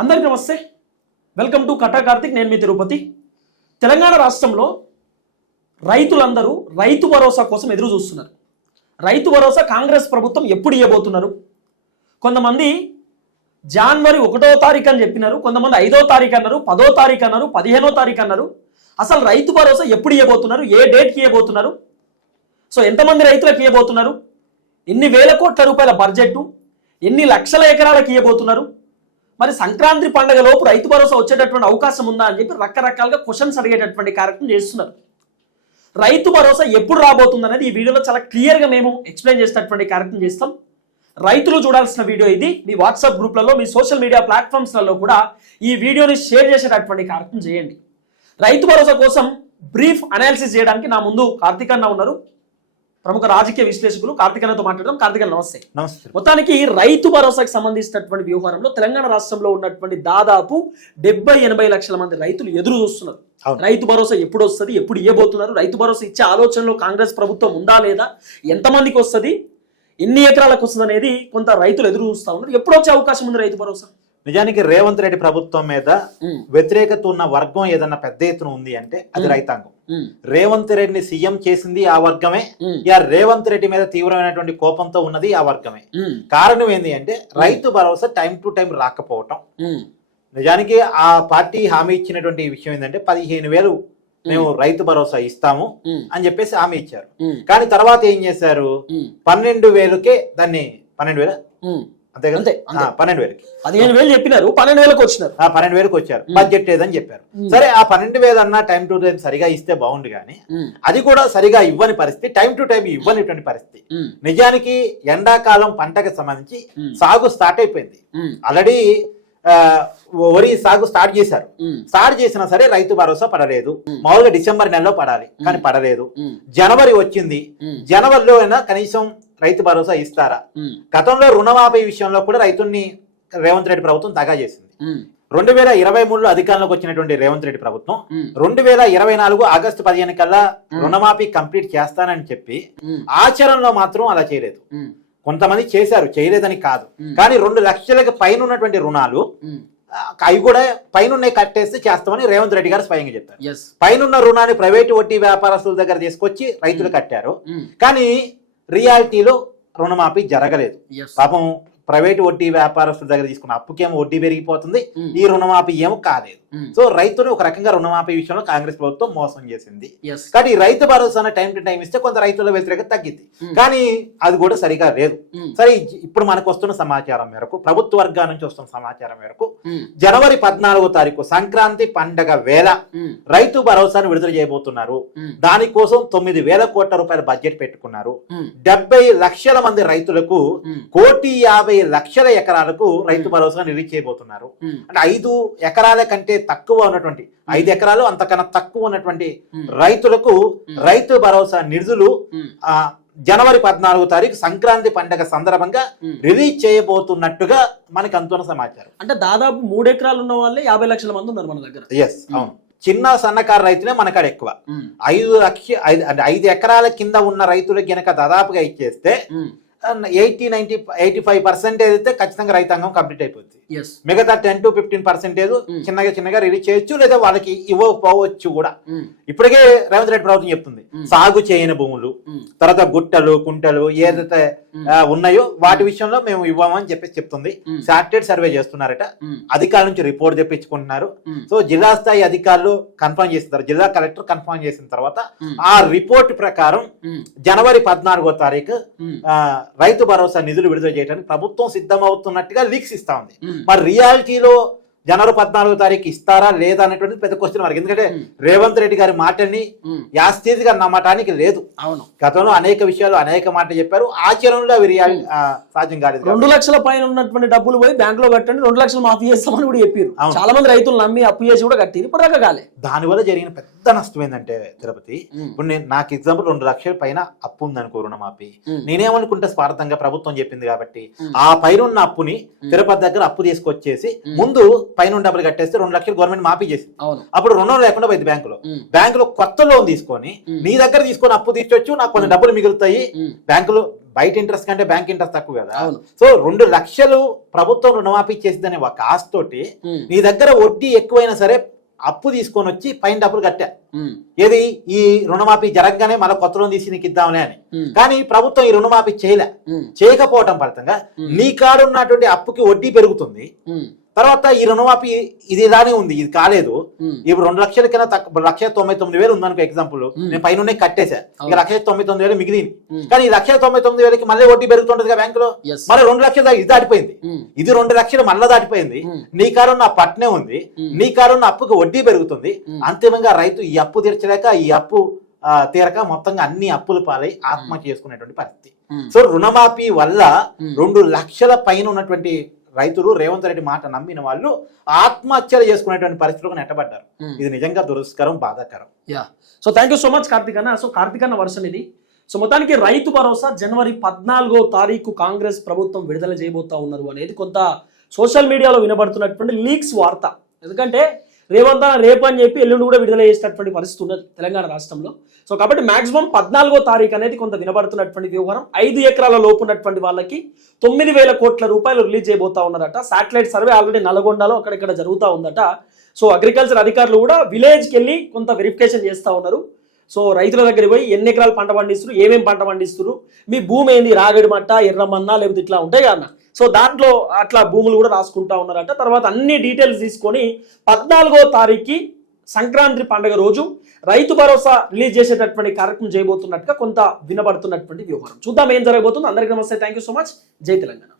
అందరికీ నమస్తే. Welcome to Kata Karthik. నేను మీ తిరుపతి. తెలంగాణ రాష్ట్రంలో రైతులందరూ రైతు భరోసా కోసం ఎదురు చూస్తున్నారు. రైతు భరోసా కాంగ్రెస్ ప్రభుత్వం ఎప్పుడు ఇవ్వబోతున్నారు? కొంతమంది జనవరి 1వ తారీఖు అని చెప్పినారు, కొంతమంది 5వ తారీఖు అన్నారు, 10వ తారీఖు అన్నారు, 15వ తారీఖు అన్నారు. అసలు రైతు భరోసా ఎప్పుడు ఇవ్వబోతున్నారు? ఏ డేట్కి ఇవ్వబోతున్నారు? సో ఎంతమంది రైతులకు ఇవ్వబోతున్నారు? ఎన్ని వేల కోట్ల రూపాయల బడ్జెట్, ఎన్ని లక్షల ఎకరాలకు ఇవ్వబోతున్నారు? మరి సంక్రాంతి పండుగ లోపు రైతు భరోసా వచ్చేటటువంటి అవకాశం ఉందా అని చెప్పి రకరకాలుగా క్వశ్చన్స్ అడిగేటటువంటి కార్యక్రమం చేస్తున్నారు. రైతు భరోసా ఎప్పుడు రాబోతుంది అనేది ఈ వీడియోలో చాలా క్లియర్గా మేము ఎక్స్ప్లెయిన్ చేసేటటువంటి కార్యక్రమం చేస్తాం. రైతులు చూడాల్సిన వీడియో ఇది. మీ వాట్సాప్ గ్రూప్లలో, మీ సోషల్ మీడియా ప్లాట్ఫామ్స్లలో కూడా ఈ వీడియోని షేర్ చేసేటటువంటి కార్యక్రమం చేయండి. రైతు భరోసా కోసం బ్రీఫ్ అనాలిసిస్ చేయడానికి నా ముందు కార్తిక్ అన్న ఉన్నారు, ప్రముఖ రాజకీయ విశ్లేషకులు. కార్తిక్ అన్నతో మాట్లాడదాం. కార్తిక్ అన్న నమస్తే. నమస్తే. మొత్తానికి రైతు భరోసాకి సంబంధించినటువంటి వ్యవహారంలో తెలంగాణ రాష్ట్రంలో ఉన్నటువంటి దాదాపు 70-80 లక్షల మంది రైతులు ఎదురు చూస్తున్నారు. రైతు భరోసా ఎప్పుడు వస్తుంది, ఎప్పుడు ఇవ్వబోతున్నారు, రైతు భరోసా ఇచ్చే ఆలోచనలో కాంగ్రెస్ ప్రభుత్వం ఉందా లేదా, ఎంతమందికి వస్తుంది, ఎన్ని ఎకరాలకు వస్తుంది అనేది కొంత రైతులు ఎదురు చూస్తా ఉన్నారు. ఎప్పుడు వచ్చే అవకాశం ఉంది రైతు భరోసా? నిజానికి రేవంత్ రెడ్డి ప్రభుత్వం మీద వ్యతిరేకత ఉన్న వర్గం ఏదన్నా పెద్ద ఎత్తున ఉంది అంటే అది రైతాంగం. రేవంత్ రెడ్డిని సీఎం చేసింది ఆ వర్గమే. ఇక రేవంత్ రెడ్డి మీద తీవ్రమైనటువంటి కోపంతో ఉన్నది ఆ వర్గమే. కారణం ఏంటి అంటే Rythu Bharosa time to time రాకపోవటం. నిజానికి ఆ పార్టీ హామీ ఇచ్చినటువంటి విషయం ఏంటంటే 15,000 మేము రైతు భరోసా ఇస్తాము అని చెప్పేసి హామీ ఇచ్చారు. కానీ తర్వాత ఏం చేశారు, 12,000కే దాన్ని 12,000 అంతే కదా, 12,000కి 15,000 చెప్పినారు, 12,000కి వచ్చినారు. 12,000కి వచ్చారు. బడ్జెట్ లేదని చెప్పారు. సరే, ఆ 12,000 అన్నా టైం టు టైం సరిగా ఇస్తే బాగుండు, కానీ అది కూడా సరిగా ఇవ్వని పరిస్థితి, టైం టు టైం ఇవ్వనిటువంటి పరిస్థితి. నిజానికి ఎండాకాలం పంటకు సంబంధించి సాగు స్టార్ట్ అయిపోయింది. ఆల్రెడీ వరి సాగు స్టార్ట్ చేశారు. స్టార్ట్ చేసినా సరే రైతు భరోసా పడలేదు. మామూలుగా డిసెంబర్ నెలలో పడాలి, కానీ పడలేదు. జనవరి వచ్చింది, జనవరిలో అయినా కనీసం రైతు భరోసా ఇస్తారా? గతంలో రుణమాఫీ విషయంలో కూడా రైతుల్ని రేవంత్ రెడ్డి ప్రభుత్వం దగా చేసింది. 2023లో అధికారంలోకి వచ్చినటువంటి రేవంత్ రెడ్డి ప్రభుత్వం 2024 ఆగస్టు 15 కల్లా రుణమాఫీ కంప్లీట్ చేస్తానని చెప్పి ఆచరణలో మాత్రం అలా చేయలేదు. కొంతమంది చేశారు, చేయలేదని కాదు, కానీ 2 లక్షలకు పైన ఉన్నటువంటి రుణాలు అవి కూడా పైన కట్టేస్తే చేస్తామని రేవంత్ రెడ్డి గారు స్వయంగా చెప్పారు. పైన రుణాన్ని ప్రైవేటు వడ్డీ వ్యాపారస్తుల దగ్గర తీసుకొచ్చి రైతులు కట్టారు, కానీ రియాలిటీలో రుణమాఫీ జరగలేదు. పాపం ప్రైవేట్ వడ్డీ వ్యాపారస్తుల దగ్గర తీసుకున్న అప్పుకేమో వడ్డీ పెరిగిపోతుంది, ఈ రుణమాఫీ ఏమో కాలేదు. సో రైతులు ఒక రకంగా రుణమాఫీ విషయంలో కాంగ్రెస్ ప్రభుత్వం మోసం చేసింది. కానీ Rythu Bharosa time to time ఇస్తే కొంత రైతుల వ్యతిరేకత తగ్గింది, కానీ అది కూడా సరిగా లేదు. సరే, ఇప్పుడు మనకు వస్తున్న సమాచారం మేరకు, ప్రభుత్వ వర్గాల నుంచి వస్తున్న సమాచారం మేరకు జనవరి 14వ తారీఖు సంక్రాంతి పండగ వేళ రైతు భరోసాను విడుదల చేయబోతున్నారు. దానికోసం 9,000 కోట్ల రూపాయల బడ్జెట్ పెట్టుకున్నారు. 70 లక్షల మంది రైతులకు 1,50,00,000 ఎకరాలకు రైతు భరోసా రిలీజ్ చేయబోతున్నారు. అంటే 5 ఎకరాల కంటే తక్కువ ఉన్నటువంటి 5 ఎకరాలు అంతకన్నా తక్కువ ఉన్నటువంటి రైతులకు రైతు భరోసా నిధులు జనవరి 14వ తారీఖు సంక్రాంతి పండుగ సందర్భంగా రిలీజ్ చేయబోతున్నట్టుగా మనకు అందుతున్న సమాచారం. అంటే దాదాపు 3 ఎకరాలు ఉన్న వాళ్ళే 50 లక్షల మంది ఉన్నారు మన దగ్గర. ఎస్, అవును. చిన్న సన్నకారు రైతులే మనకాడ ఎక్కువ. 5 ఎకరాల కింద ఉన్న రైతులకు గనక దాదాపుగా ఇచ్చేస్తే 80-85% అయితే ఖచ్చితంగా రైతాంగం కంప్లీట్ అయిపోతుంది. మిగతా 10-15% చిన్నగా రిలీజ్ చేయొచ్చు, లేదా వాళ్ళకి ఇవ్వకపోవచ్చు కూడా. ఇప్పటికే రేవంత్ రెడ్డి ప్రభుత్వం చెప్తుంది, సాగు చేయని భూములు, తర్వాత గుట్టలు కుంటలు ఏదైతే ఉన్నాయో వాటి విషయంలో మేము ఇవ్వమని చెప్పేసి చెప్తుంది. శాటిలైట్ సర్వే చేస్తున్నారట, అధికారుల నుంచి రిపోర్ట్ తెప్పించుకుంటున్నారు. సో జిల్లా స్థాయి అధికారులు కన్ఫర్మ్ చేస్తున్నారు, జిల్లా కలెక్టర్ కన్ఫర్మ్ చేసిన తర్వాత ఆ రిపోర్ట్ ప్రకారం జనవరి 14వ తారీఖు రైతు భరోసా నిధులు విడుదల చేయడానికి ప్రభుత్వం సిద్ధమవుతున్నట్టుగా లీక్స్ ఇస్తా ఉంది. మరి రియాలిటీలో జనవరి 14వ తారీఖు ఇస్తారా లేదా అనేటువంటిది పెద్ద క్వశ్చన్ మార్క్. ఎందుకంటే రేవంత్ రెడ్డి గారి మాటల్ని యాస్థితిగా నమ్మటానికి లేదు. గతంలో అనేక విషయాలు అనేక మాటలు చెప్పారు, ఆచరణలో అవి సాధ్యం కాలేదు. 2 లక్షల పైన ఉన్నటువంటి డబ్బులు పోయి బ్యాంక్ లో కట్టండి, 2 లక్షలు మాఫీ చేస్తామని కూడా చెప్పారు. చాలా మంది రైతులు నమ్మి అప్పు చేసి కూడా కట్టారు, ఇప్పుడు దాకా కాలే. దానివల్ల జరిగిన పెద్ద నష్టం ఏంటంటే తిరుపతి, ఇప్పుడు నాకు ఎగ్జాంపుల్ 2 లక్షల పైన అప్పు ఉందనుకో, రుణమాఫీ. నేనేమనుకుంటే స్వార్థంగా ప్రభుత్వం చెప్పింది కాబట్టి ఆ పైన ఉన్న అప్పుని తిరుపతి దగ్గర అప్పు తీసుకొచ్చేసి ముందు పైన డబ్బులు కట్టేస్తే 2 లక్షలు గవర్నమెంట్ మాఫీ చేసింది. అప్పుడు రుణం లేకుండా పోయింది బ్యాంకులో కొత్త లోన్ తీసుకొని నీ దగ్గర తీసుకొని అప్పు తీసుకోవచ్చు, నాకు కొన్ని డబ్బులు మిగులుతాయి, బయట ఇంట్రెస్ట్ కంటే బ్యాంక్ ఇంట్రెస్ట్ తక్కువ కదా. అవును. సో 2 లక్షలు ప్రభుత్వం రుణమాఫీ చేసిందనే ఒక ఆశ తోటి నీ దగ్గర వడ్డీ ఎక్కువైనా సరే అప్పు తీసుకొని వచ్చి పైన డబ్బులు కట్టా. ఏది ఈ రుణమాఫీ జరగగానే మళ్ళీ కొత్త లోన్ తీసి నీకు ఇద్దామని అని. కానీ ప్రభుత్వం ఈ రుణమాఫీ చేయకపోవటం ఫలితంగా నీ కాడున్నటువంటి అప్పుకి వడ్డీ పెరుగుతుంది. తర్వాత ఈ రుణమాఫీ ఇది ఇలానే ఉంది, ఇది కాలేదు. ఇప్పుడు 2 లక్షల కింద 1,99,000 ఉందనుకో ఎగ్జాంపుల్, నేను పైన కట్టేసా, ఇక 1,99,000 మిగిలింది. కానీ ఈ 1,99,000కి మళ్ళీ వడ్డీ పెరుగుతుంటది కదా బ్యాంకులో. మళ్ళీ 2 లక్షలు ఇది దాటిపోయింది, ఇది 2 లక్షలు మళ్ళీ దాటిపోయింది. నీ కారున్న పట్నే ఉంది, నీ కారున్న అప్పుకి వడ్డీ పెరుగుతుంది. అంతిమంగా రైతు ఈ అప్పు తీర్చలేక, ఈ అప్పు తీరక మొత్తంగా అన్ని అప్పులు పాలై ఆత్మహత్య చేసుకునేటువంటి పరిస్థితి. సో రుణమాఫీ వల్ల 2 లక్షల పైన ఉన్నటువంటి రైతులు రేవంత్ రెడ్డి మాట నమ్మిన వాళ్ళు ఆత్మహత్యలు చేసుకునేటువంటి పరిస్థితులకు నెట్టబడ్డారు. ఇది నిజంగా దురస్కరం, బాధాకరం. So thank you so much Karthik అన్న. సో కార్తిక్ అన్న వర్షన్ ఇది. సో మొత్తానికి రైతు భరోసా జనవరి 14వ తారీఖు కాంగ్రెస్ ప్రభుత్వం విడుదల చేయబోతా ఉన్నారు అనేది కొంత సోషల్ మీడియాలో వినబడుతున్నటువంటి లీక్స్ వార్త. ఎందుకంటే రేవంత్ అన్న రేపు అని చెప్పి ఎల్లుండి కూడా విడుదల చేసేటటువంటి పరిస్థితి ఉన్నది తెలంగాణ రాష్ట్రంలో. సో కాబట్టి మాక్సిమం 14వ తారీఖు అనేది కొంత వినబడుతున్నటువంటి వ్యవహారం. 5 ఎకరాల లోపు ఉన్నటువంటి వాళ్ళకి 9,000 కోట్ల రూపాయలు రిలీజ్ చేయబోతా ఉన్నారట. శాటిలైట్ సర్వే ఆల్రెడీ నల్గొండలో అక్కడిక్కడ జరుగుతూ ఉందట. సో అగ్రికల్చర్ అధికారులు కూడా విలేజ్కి వెళ్ళి కొంత వెరిఫికేషన్ చేస్తూ ఉన్నారు. సో రైతుల దగ్గరికి పోయి ఎన్ని ఎకరాలు పంట పండిస్తున్నారు, ఏమేమి పంట పండిస్తున్నారు, మీ భూమి ఏంది, రాగడి మట్ట, ఎర్రమన్నా, లేకపోతే ఇట్లా ఉంటాయి కదా. సో దాంట్లో అట్లా భూములు కూడా రాసుకుంటా ఉన్నారట. తర్వాత అన్ని డీటెయిల్స్ తీసుకొని 14వ తారీఖుకి సంక్రాంతి పండుగ రోజు రైతు భరోసా రిలీజ్ చేసేటటువంటి కార్యక్రమం చేయబోతున్నట్టుగా కొంత వినబడుతున్నటువంటి వ్యవహారం. చూద్దాం ఏం జరగబోతుందో. అందరికీ నమస్తే, థ్యాంక్ యూ సో మచ్. జై తెలంగాణ.